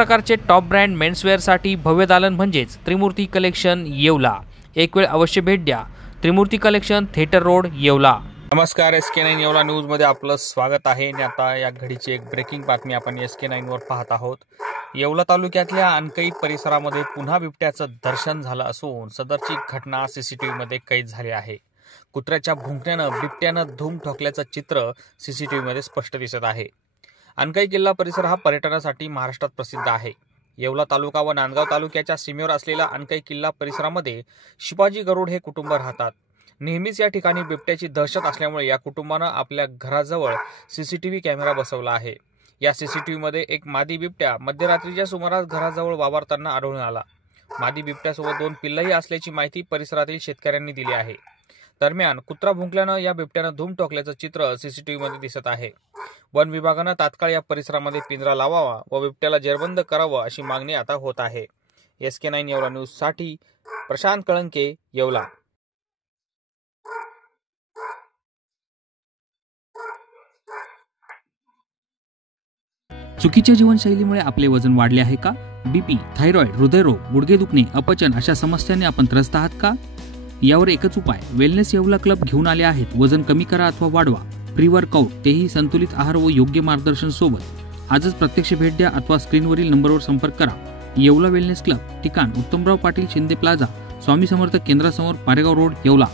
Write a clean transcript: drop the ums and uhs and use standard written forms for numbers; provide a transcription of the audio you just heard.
प्रकारचे top brand मेन्सवेअरसाठी भव्य दालन म्हणजेच त्रिमूर्ती कलेक्शन येवला। एक वेळ अवश्य भेट द्या। त्रिमूर्ती कलेक्शन, थिएटर रोड, येवला। नमस्कार, SK9 येवला न्यूजमध्ये आपलं स्वागत आहे। आणि आता या घडीची एक ब्रेकिंग बातमी आपण SK9 वर पाहत आहोत। येवला तालुक्यातल्या अनकई परिसरामध्ये पुन्हा बिबट्याचं दर्शन झालं असून सदरची घटना CCTV मध्ये कैद झाली आहे। कुत्र्याच्या भुंकण्यानं बिबट्यानं धूम ठोकल्याचं चित्र CCTV मध्ये स्पष्ट दिसत आहे। अनकई किल्ला परिसर हा पर्यटनासाठी महाराष्ट्रात प्रसिद्ध आहे। येवला तालुका व नांदगाव तालुक्याच्या सीमेवर असलेल्या अनकई किल्ला परिसरामध्ये शिवाजी गरुड हे कुटुंब राहतात। नेहमीच या ठिकाणी बिबट्याची दहशत असल्यामुळे या कुटुंबानं आपल्या घराजवळ CCTV कॅमेरा बसवला आहे। या CCTV मध्ये एक मादी बिबट्या मध्यरात्रीच्या सुमारास घराजवळ वावरताना आढळून आला। मादी बिबट्यासोबत 2 पिल्लंही असल्याची माहिती परिसरातील शेतकऱ्यांनी दिली आहे। दरम्यान कुत्रा भुंकल्यानं या बिबट्यानं धूम ठोकल्याचं चित्र CCTV मध्ये दिसत आहे। वन विभागानं तात्काळ या परिसरामध्ये पिंजरा लावावा व बिबट्याला जेरबंद करावं अशी मागणी आता होत आहे। SK9 येवला न्यूज साठी प्रशांत कळंके, येवला। चुकीच्या जीवनशैलीमुळे आपले वजन वाढले आहे का? BP, थायरॉइड, हृदयरोग, गुडघे दुखणे, अपचन अशा समस्यांनी आपण त्रस्त आहात का? यावर एकच उपाय, वेलनेस येवला क्लब घेऊन आले आहेत। वजन कमी करा अथवा वाढवा, प्री वर्कआउट, तेही संतुलित आहार व योग्य मार्गदर्शन सोबत। आजच प्रत्यक्ष भेट द्या अथवा स्क्रीनवरील नंबरवर संपर्क करा। येवला वेलनेस क्लब, ठिकाण उत्तमराव पाटील शिंदे प्लाझा, स्वामी समर्थ केंद्रासमोर, पारेगाव रोड, येवला।